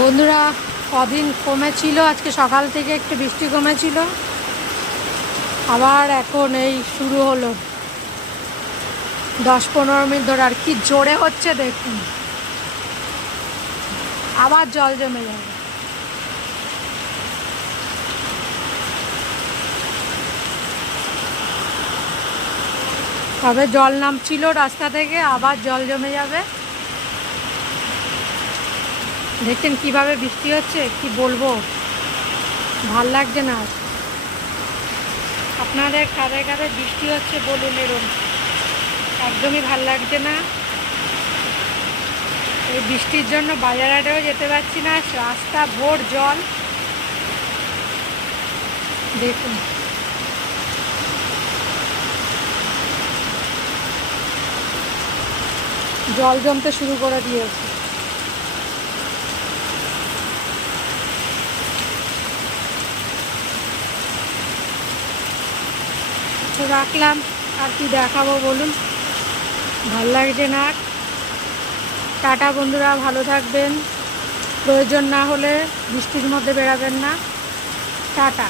বন্ধুরা, কদিন কমেছিল, আজকে সকাল থেকে একটু বৃষ্টি কমেছিল, আবার এখন এই শুরু হলো 10-15 মিনিট ধরে। আর কি জোরে হচ্ছে দেখুন, আবার জল জমে যাবে। তবে জল নামছিল রাস্তা থেকে, আবার জল জমে যাবে। দেখছেন কিভাবে বৃষ্টি হচ্ছে, কি বলবো, ভাল লাগছে না। আপনাদের কাঁধে কাঁধে বৃষ্টি হচ্ছে বলুন, এরম একদমই ভাল লাগছে না। এই বৃষ্টির জন্য বাজারহাটেও যেতে পারছি না, রাস্তা ভোর জল। দেখুন জল জমতে শুরু করে দিয়েছে। তো রাখলাম, আর কি দেখাবো বলুন, ভাল লাগছে না। টাটা বন্ধুরা, ভালো থাকবেন। প্রয়োজন না হলে বৃষ্টির মধ্যে বেরাবেন না। টাটা।